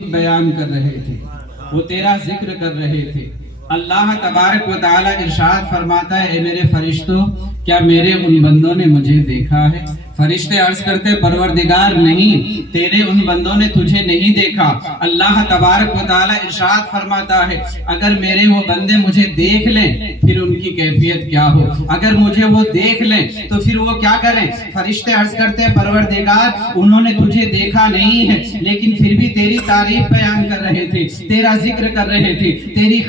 بیان کر رہے تھے، وہ تیرا ذکر کر رہے تھے۔ اللہ تبارک و تعالی ارشاد فرماتا ہے اے میرے فرشتوں، کیا میرے ان بندوں نے مجھے دیکھا ہے؟ فرشتے عرض کرتے پروردگار نہیں، تیرے ان بندوں نے تجھے نہیں دیکھا۔ اللہ تبارک و تعالی ارشاد فرماتا ہے اگر میرے وہ بندے مجھے دیکھ لیں پھر ان کی کیفیت کیا ہو، اگر مجھے وہ دیکھ لیں تو پھر وہ کیا کریں؟ فرشتے عرض کرتے پروردگار انہوں نے تجھے دیکھا نہیں ہے لیکن پھر بھی تیری تعریف بیان کر رہے تھے، تیرا ذکر کر رہے تھے، تیری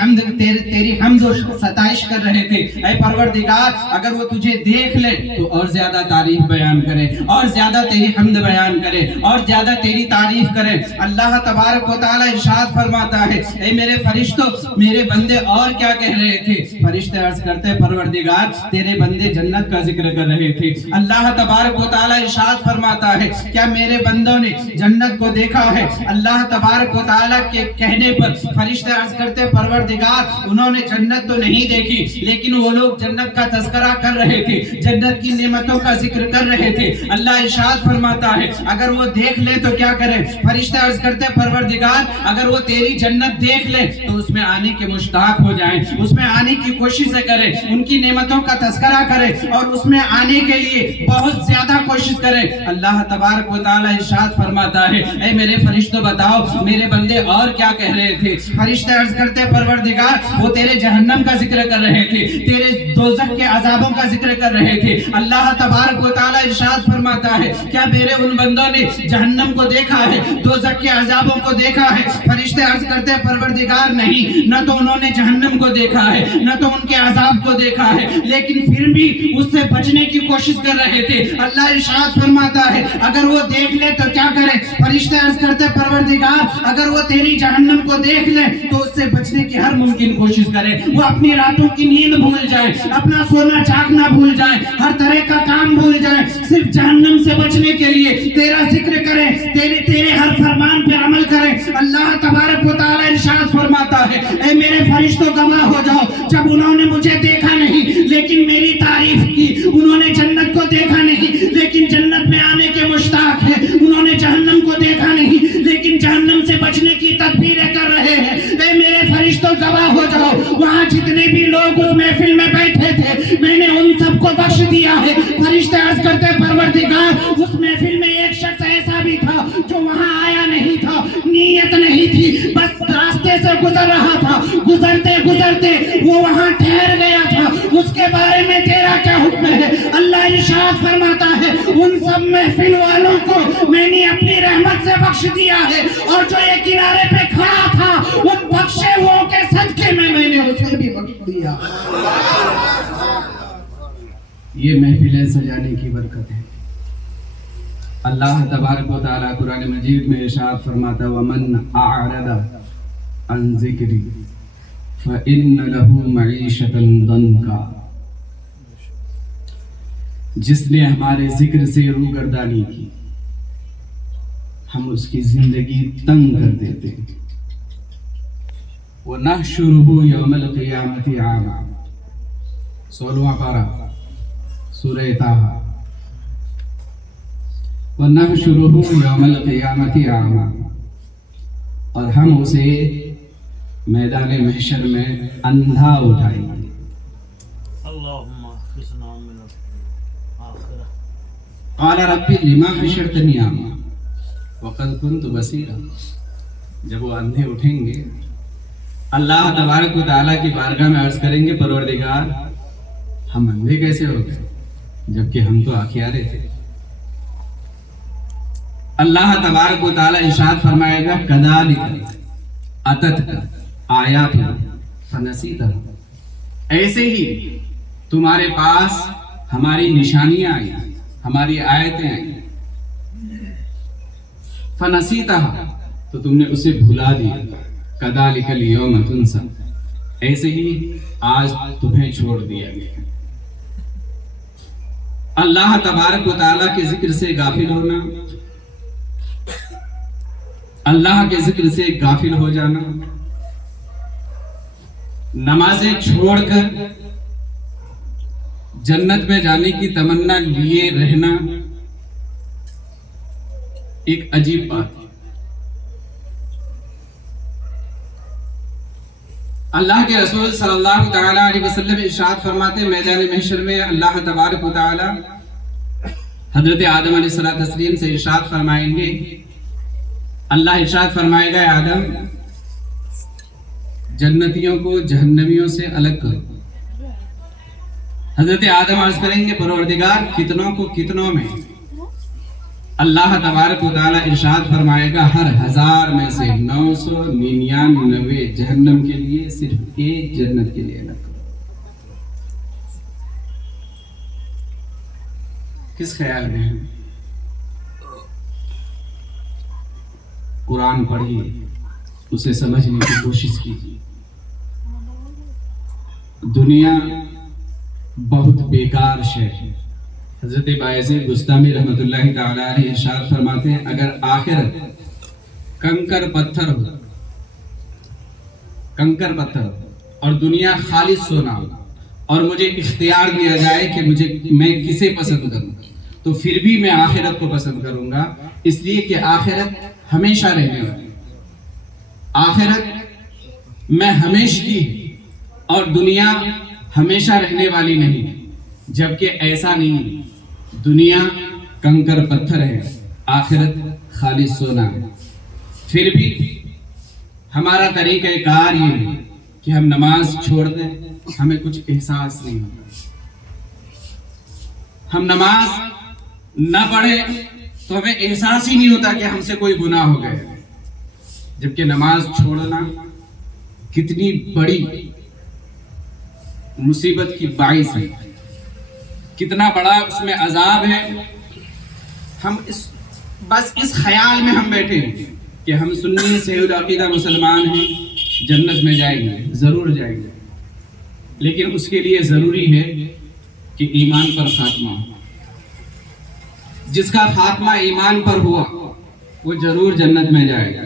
حمد و ستائش کر رہے تھے۔ اے پروردگار اگر وہ تجھے دیکھ لیں تو اور زیادہ تعریف بیان کریں، اور زیادہ تیری حمد بیان کریں، اور زیادہ تیری تعریف کریں۔ اللہ تبارک و تعالی ارشاد فرماتا ہے اے میرے فرشتوں، میرے بندے اور کیا کہہ رہے تھے؟ فرشتے عرض کرتے پروردگار تیرے بندے جنت کا ذکر کر رہے تھے۔ اللہ تبارک و تعالی ارشاد فرماتا ہے کیا میرے بندوں نے جنت کو دیکھا ہے؟ اللہ تبارک و تعالی کے کہنے پر فرشتے عرض کرتے پروردگار انہوں نے جنت تو نہیں دیکھی لیکن وہ لوگ جنت کا تذکرہ کر رہے تھے، جنت کی نعمتوں کا ذکر کر رہے تھے۔ اللہ ارشاد فرماتا ہے اگر وہ دیکھ لیں تو کیا کریں؟ فرشتے عرض کرتے پروردگار اگر وہ تیری جنت دیکھ لیں تو اس میں آنے کے مشتاق ہو جائیں، اس میں آنے کی کوششیں کریں، ان کی نعمتوں کا تذکرہ کریں اور اس میں آنے کے لیے بہت زیادہ کوشش کریں۔ اللہ تبارک و تعالی ارشاد فرماتا ہے اے میرے فرشتوں بتاؤ میرے بندے اور کیا کہہ رہے تھے؟ فرشتے عرض کرتے پروردگار وہ تیرے جہنم کا ذکر کر رہے تھے، تیرے دوزخ کے عذابوں کا ذکر کر رہے تھے۔ اللہ تبارک و تعالی ارشاد فرماتا ہے کیا میرے ان بندوں نے جہنم کو دیکھا ہے، دوزخ کے عذابوں کو دیکھا ہے؟ فرشتے عرض کرتے پروردگار نہیں، نہ تو انہوں نے جہنم کو دیکھا ہے نہ تو ان کے عذاب کو دیکھا ہے لیکن پھر بھی اس سے بچنے کی کوشش کر رہے تھے۔ اللہ ارشاد فرماتا ہے اگر وہ دیکھ لے تو کیا کریں؟ فرشتے عرض کرتے پروردگار اگر وہ تیری جہنم کو دیکھ لیں تو اس سے بچنے کی ہر ممکن کوشش کریں، وہ اپنی راتوں کی نیند بھول جائیں، اپنا سونا جاگنا بھول جائیں، ہر طرح کا کام بھول جائیں، صرف جہنم سے بچنے کے لیے تیرا ذکر کریں، تیرے ہر فرمان پہ عمل کریں۔ اللہ تبارک و تعالی ارشاد فرماتا ہے اے میرے فرشتوں گواہ ہو جاؤ جب انہوں نے مجھے دیکھا نہیں لیکن میری تعریف کی، انہوں نے جنت کو دیکھا نہیں لیکن جنت میں آنے کے مشتاق ہیں، انہوں نے جہنم کو دیکھا نہیں لیکن جہنم سے بچنے کی تدبیریں کر رہے ہیں۔ اے میرے فرشتوں گواہ ہو جاؤ وہاں جتنے بھی لوگ اس محفل میں بیٹھے تھے میں نے ان سب کو بخش دیا ہے۔ فرشتے عرض کرتے پروردگار اس محفل میں ایک شخص ایسا بھی تھا جو وہاں آیا نہیں تھا، نیت نہیں تھی، بس راستے سے گزر رہا تھا، گزرتے گزرتے وہ وہاں ٹھہر گیا تھا، اس کے بارے میں تیرا کیا حکم ہے؟ اللہ ارشاد فرماتا ہے ان سب محفل والوں کو میں نے اپنی رحمت سے بخش دیا ہے اور جو ایک کنارے پہ کھڑا تھا ان بخشے ہو کے صدقے میں نے اسے بھی بخش دیا۔ یہ محفلیں سجانے کی برکت ہے۔ اللہ تبارک و تعالی قرآن مجید میں ارشاد فرماتا وَمَنْ أَعْرَضَ عَنْ ذِكْرِي فَإِنَّ لَهُ مَعِيشَةً ضَنْكًا، جس نے ہمارے ذکر سے روگردانی کی ہم اس کی زندگی تنگ کر دیتے ہیں۔ وَنَحْشُرُهُ يَوْمَ الْقِيَامَةِ أَعْمَى، 16واں پارہ سورہ طٰہٰ۔ وَنَحْشُرُهُ يَوْمَ الْقِيَامَةِ أَعْمَى، اور ہم اسے میدان محشر میں اندھا اٹھائیں گے۔ قال رب لما حشرتنی اعمی وقد كنت بصیرا، جب وہ اندھے اٹھیں گے اللہ تبارک و تعالیٰ کی بارگاہ میں عرض کریں گے پروردگار ہم اندھے کیسے ہو گئے جبکہ ہم تو آنکھیارے تھے۔ اللہ تبارک و تعالیٰ ارشاد فرمائے گا کذالک اتتک آیاتنا فنسیتہا، ایسے ہی تمہارے پاس ہماری نشانیاں آئی، ہماری آیتیں آئیں، فنسیتہا تو تم نے اسے بھلا دیا، کذالک الیوم تنسیٰ، ایسے ہی آج تمہیں چھوڑ دیا گیا۔ اللہ تبارک و تعالیٰ کے ذکر سے غافل ہونا، اللہ کے ذکر سے غافل ہو جانا، نمازیں چھوڑ کر جنت میں جانے کی تمنا لیے رہنا ایک عجیب بات ہے۔ اللہ کے رسول صلی اللہ تعالیٰ علیہ وسلم ارشاد فرماتے میدان محشر میں اللہ تبارک و تعالی حضرت آدم علیہ السلام سے ارشاد فرمائیں گے. اللہ ارشاد فرمائے گا آدم جنتیوں کو جہنمیوں سے الگ کرو. حضرت آدم عرض کریں گے پروردگار کتنوں کو کتنوں میں؟ اللہ تبارک و تعالی ارشاد فرمائے گا ہر 1000 میں سے 999 جہنم کے لیے، صرف ایک جنت کے لیے الگ کرو. کس خیال میں ہے؟ قرآن پڑھیے، اسے سمجھنے کی کوشش کیجیے. دنیا بہت بیکار شے ہے. حضرت بایزید بستامی رحمۃ اللہ تعالی علیہ ارشاد فرماتے ہیں اگر آخرت کنکر پتھر ہو اور دنیا خالص سونا ہو اور مجھے اختیار دیا جائے کہ میں کسے پسند کروں تو پھر بھی میں آخرت کو پسند کروں گا، اس لیے کہ آخرت ہمیشہ رہنے والی، آخرت میں ہمیشہ کی اور دنیا ہمیشہ رہنے والی نہیں. جبکہ ایسا نہیں، دنیا کنکر پتھر ہے، آخرت خالص سونا ہے. پھر بھی ہمارا طریقہ کار یہ ہے کہ ہم نماز چھوڑ دیں، ہمیں کچھ احساس نہیں ہوتا. ہم نماز نہ پڑھیں تو ہمیں احساس ہی نہیں ہوتا کہ ہم سے کوئی گناہ ہو گئے. جبکہ نماز چھوڑنا کتنی بڑی مصیبت کی باعث ہے، کتنا بڑا اس میں عذاب ہے. ہم بس اس خیال میں ہم بیٹھے ہیں کہ ہم سنی صحیح العقیدہ مسلمان ہیں، جنت میں جائیں گے، ضرور جائیں گے. لیکن اس کے لیے ضروری ہے کہ ایمان پر خاتمہ ہو. جس کا خاتمہ ایمان پر ہوا وہ ضرور جنت میں جائے گا.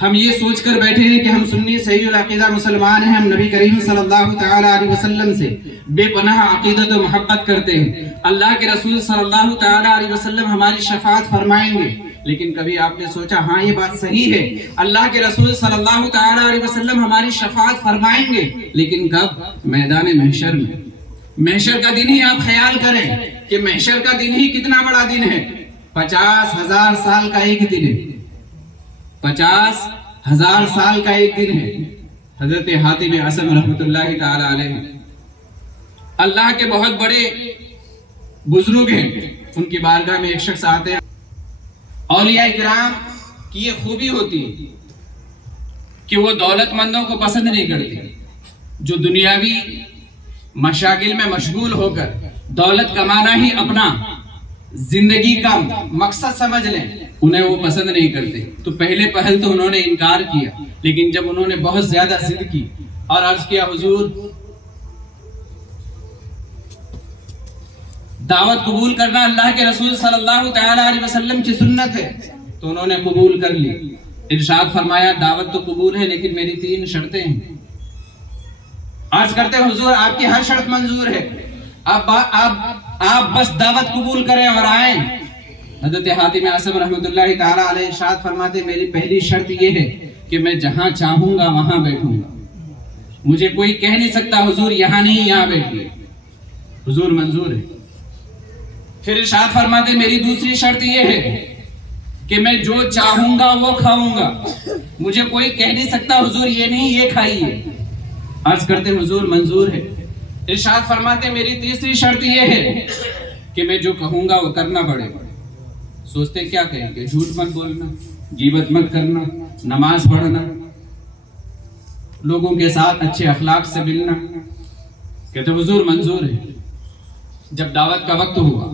ہم یہ سوچ کر بیٹھے ہیں کہ ہم سنی صحیح العقیدہ مسلمان ہیں، ہم نبی کریم صلی اللہ تعالی علیہ وسلم سے بے پناہ عقیدت و محبت کرتے ہیں، اللہ کے رسول صلی اللہ تعالی علیہ وسلم ہماری شفاعت فرمائیں گے. لیکن کبھی آپ نے سوچا ہاں یہ بات صحیح ہے، اللہ کے رسول صلی اللہ تعالی علیہ وسلم ہماری شفاعت فرمائیں گے، لیکن کب؟ میدان محشر میں. محشر کا دن ہی آپ خیال کریں کہ محشر کا دن ہی کتنا بڑا دن ہے. 50,000 سال کا ایک دن ہے، 50,000 سال کا ایک دن ہے. حضرت حاتم اعصم رحمۃ اللہ تعالی علیہ اللہ کے بہت بڑے بزرگ ہیں، ان کی بارگاہ میں ایک شخص آتے ہیں. اولیاء کرام کی یہ خوبی ہوتی ہے کہ وہ دولت مندوں کو پسند نہیں کرتے. جو دنیاوی مشاغل میں مشغول ہو کر دولت کمانا ہی اپنا زندگی کا مقصد سمجھ لیں، انہیں وہ پسند نہیں کرتے. تو پہلے پہل تو انہوں نے انکار کیا، لیکن جب انہوں نے بہت زیادہ ضد کی اور عرض کیا حضور دعوت قبول کرنا اللہ کے رسول صلی اللہ تعالی علیہ وسلم کی سنت ہے، تو انہوں نے قبول کر لی. ارشاد فرمایا دعوت تو قبول ہے لیکن میری 3 شرطیں ہیں. عرض کرتے حضور آپ کی ہر شرط منظور ہے، آپ بس دعوت قبول کریں اور آئیں. حضرت حاتم اعصم رحمۃ اللہ تعالی علیہ ارشاد فرماتے میری پہلی شرط یہ ہے کہ میں جہاں چاہوں گا وہاں بیٹھوں گا. مجھے کوئی کہہ نہیں سکتا حضور یہاں نہیں یہاں بیٹھیے. حضور منظور ہے. پھر ارشاد فرماتے میری دوسری شرط یہ ہے کہ میں جو چاہوں گا وہ کھاؤں گا. مجھے کوئی کہہ نہیں سکتا حضور یہ نہیں یہ کھائیے. عرض کرتے حضور منظور ہے. ارشاد فرماتے میری تیسری شرط یہ ہے کہ میں جو کہوں گا وہ کرنا پڑے گا. سوچتے کیا کہیں گے؟ جھوٹ مت بولنا، غیبت مت کرنا، نماز پڑھنا، لوگوں کے ساتھ اچھے اخلاق سے ملنا. کہتے حضور منظور ہے. جب دعوت کا وقت ہوا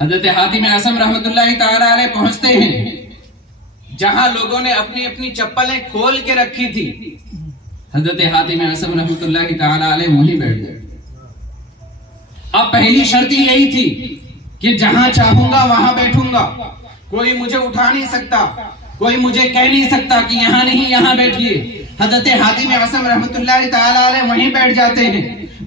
حضرت حاتم اعصم رحمۃ اللہ تعالی علیہ پہنچتے ہیں جہاں لوگوں نے اپنی اپنی چپلیں کھول کے رکھی تھی. حضرت حاتم اعصم رحمۃ اللہ تعالی علیہ وہیں بیٹھ گئے. اب پہلی شرط یہی تھی کہ جہاں چاہوں گا وہاں بیٹھوں گا، کوئی مجھے اٹھا نہیں سکتا، کوئی مجھے کہہ نہیں سکتا کہ یہاں نہیں یہاں بیٹھیے. حضرت حاتم اعصم رحمۃ اللہ تعالی علیہ وہیں بیٹھ جاتے ہیں.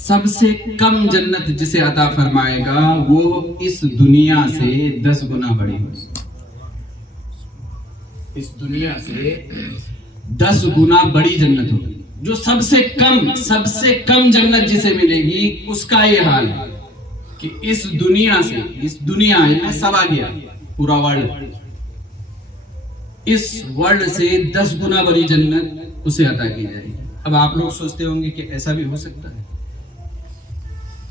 سب سے کم جنت جسے عطا فرمائے گا وہ اس دنیا سے 10 گنا بڑی ہوگی. اس دنیا سے 10 گنا بڑی جنت ہوگی. جو سب سے کم جنت جسے ملے گی اس کا یہ حال ہے کہ اس دنیا میں سب آ گیا پورا ورلڈ، اس ورلڈ سے 10 گنا بڑی جنت اسے عطا کی جائے گی. اب آپ لوگ سوچتے ہوں گے کہ ایسا بھی ہو سکتا ہے.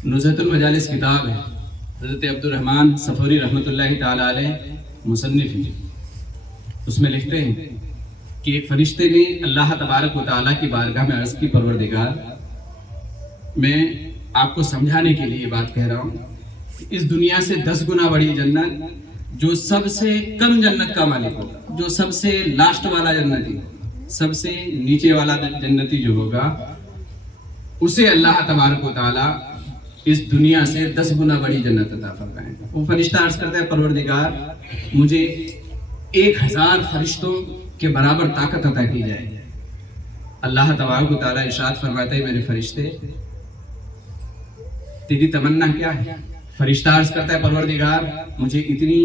نزہۃ المجالس کتاب ہے، حضرت عبد الرحمن صفوری رحمۃ اللہ تعالی علیہ مصنف ہیں، اس میں لکھتے ہیں کہ ایک فرشتے نے اللہ تبارک و تعالیٰ کی بارگاہ میں عرض کی، پروردگار میں آپ کو سمجھانے کے لیے یہ بات کہہ رہا ہوں کہ اس دنیا سے 10 گنا بڑی جنت، جو سب سے کم جنت کا مالک ہوگا، جو سب سے لاسٹ والا جنتی، سب سے نیچے والا جنتی جو ہوگا، اسے اللہ تبارک و تعالیٰ اس دنیا سے 10 گنا بڑی جنت عطا فرمائے گا. وہ فرشتہ عرض کرتا ہے، پروردگار مجھے 1000 فرشتوں کے برابر طاقت عطا کی جائے. اللہ تبارک و تعالیٰ ارشاد فرماتا ہے، میرے فرشتے تیری تمنا کیا ہے؟ فرشتہ عرض کرتا ہے، پروردگار مجھے اتنی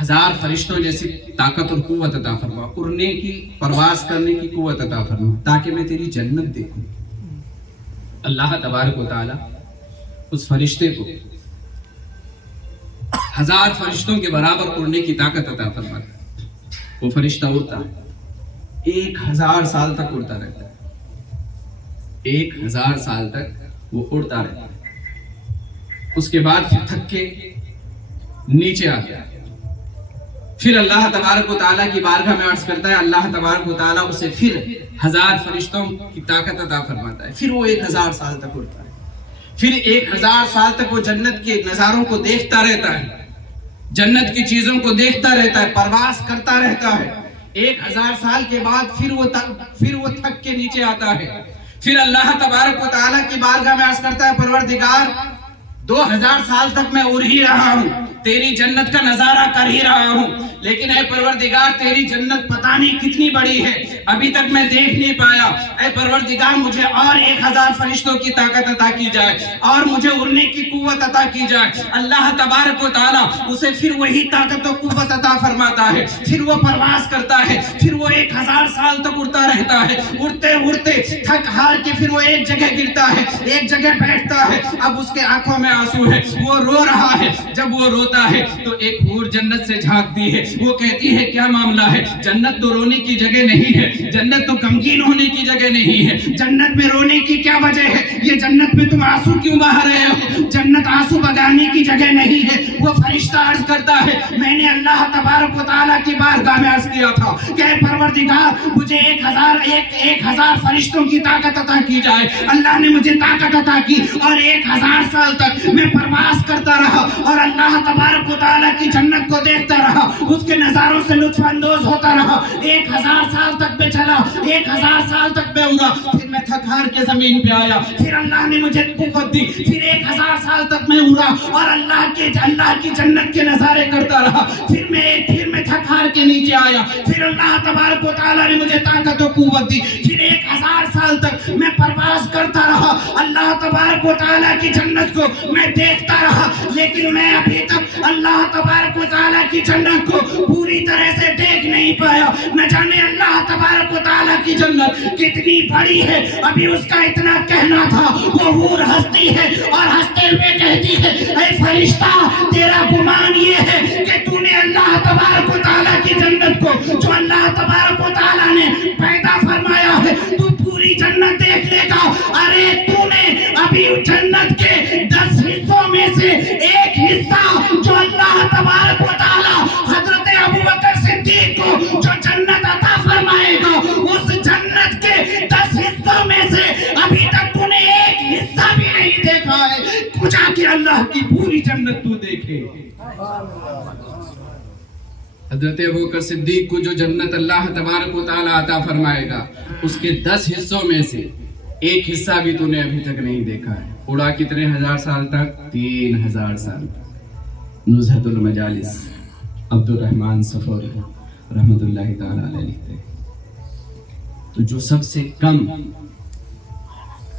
1000 فرشتوں جیسی طاقت اور قوت عطا فرما، اڑنے کی، پرواز کرنے کی قوت عطا فرما، تاکہ میں تیری جنت دیکھوں. اللہ تبارک و تعالیٰ اس فرشتے کو 1000 فرشتوں کے برابر اڑنے کی طاقت عطا فرماتا ہے. وہ فرشتہ اڑتا ہے، 1000 سال تک اڑتا رہتا ہے، 1000 سال تک وہ اڑتا رہتا ہے. اس کے بعد پھر تھک کے نیچے آ گیا. پھر اللہ تبارک و تعالیٰ کی بارگاہ میں عرض کرتا ہے، اللہ تبارک و تعالیٰ اسے پھر 1000 فرشتوں کی طاقت عطا فرماتا ہے. پھر وہ 1000 سال تک اڑتا ہے. پھر 1000 سال تک وہ جنت کے نظاروں کو دیکھتا رہتا ہے، جنت کی چیزوں کو دیکھتا رہتا ہے، پرواز کرتا رہتا ہے. 1000 سال کے بعد پھر وہ تھک کے نیچے آتا ہے. پھر اللہ تبارک و تعالیٰ کی بارگاہ میں عرض کرتا ہے، پروردگار 2000 سال تک میں اڑ ہی رہا ہوں، تیری جنت کا نظارہ کر ہی رہا ہوں، لیکن اے پروردگار تیری جنت پتہ نہیں کتنی بڑی ہے، ابھی تک میں دیکھ نہیں پایا. اے پروردگار مجھے اور 1000 فرشتوں کی طاقت عطا کی جائے اور مجھے اڑنے کی قوت عطا کی جائے. اللہ تبارک و تعالیٰ اسے پھر وہی طاقت و قوت عطا فرماتا ہے. پھر وہ پرواز کرتا ہے. پھر وہ 1000 سال تک اڑتا رہتا ہے. اڑتے اڑتے تھک ہار کے پھر وہ ایک جگہ گرتا ہے، ایک جگہ بیٹھتا ہے. اب اس کے آنکھوں میں آنسو ہے، وہ رو رہا ہے. جب وہ روتا ہے تو ایک حور جنت سے جھانکتی ہے. وہ کہتی ہے کیا معاملہ ہے؟ جنت تو رونے کی جگہ نہیں ہے، جنت تو غمگین ہونے کی جگہ نہیں ہے. جنت میں رونے کی کیا وجہ ہے؟ یہ جنت میں تم آنسو کیوں بہا رہے ہو؟ جنت آنسو بگانے کی جگہ نہیں ہے. وہ فرشتہ عرض کرتا ہے، میں نے اللہ تبارک و تعالیٰ کی بارگاہ میں عرض کیا تھا کہ اے پروردگار مجھے 1000 فرشتوں کی طاقت عطا کی جائے. اللہ نے مجھے طاقت عطا کی اور 1000 سال تک میں پرواز کرتا رہا اور اللہ تبارک و تعالیٰ کی جنت کو دیکھتا رہا، اس کے نظاروں سے لطف اندوز ہوتا رہا. 1000 سال تک میں چلا، 1000 سال تک میں اڑا. پھر میں تھک ہار کے زمین پہ آیا. پھر اللہ نے مجھے قوت دی. پھر 1000 سال تک میں اڑا اور اللہ کی جنت کے نظارے کرتا رہا. پھر میں تھک ہار کے نیچے آیا. پھر اللہ تبارک و تعالیٰ نے مجھے طاقت و قوت دی. پھر 1000 سال تک میں پرواز کرتا رہا، اللہ تبارک و تعالیٰ کی جنت کو میں دیکھتا رہا. لیکن میں ابھی تک اللہ تبارک و تعالیٰ کی جنت کو پوری طرح سے دیکھ نہیں پایا. نہ جانے اللہ تبارک و تعالیٰ کی جنت کتنی بڑی ہے. ابھی اس کا اتنا کہنا تھا. وہ حور ہنستی ہے اور ہنستے ہوئے کہتی ہے، اے فرشتہ تیرا گمان یہ ہے کہ تو نے اللہ تبارک و تعالیٰ کی جنت کو جو اللہ تبارک و تعالیٰ نے پیدا فرمایا ہے تو پوری جنت دیکھ لے گا. ارے تو نے ابھی جنت کے 10 حصوں میں سے ایک حصہ جو اللہ تبارک و تعالیٰ حضرت ابوبکر صدیق کو جو جنت عطا فرمائے گا، اس جنت کے 10 حصوں میں سے ابھی تک تو نے ایک حصہ بھی نہیں دیکھا ہے. کچھ کہ اللہ کی پوری جنت تو دیکھے. حضرت ابوبکر صدیق کو جو جنت اللہ تبارک و تعالیٰ عطا فرمائے گا، اس کے 10 حصوں میں سے ایک حصہ بھی تو نے ابھی تک نہیں دیکھا ہے. اڑا کتنے 1000 سال تک؟ 3000 سال تک. نزہۃ المجالس عبد الرحمن صفوری رحمۃ اللہ تعالی علیہ لکھتے ہیں. تو جو سب سے کم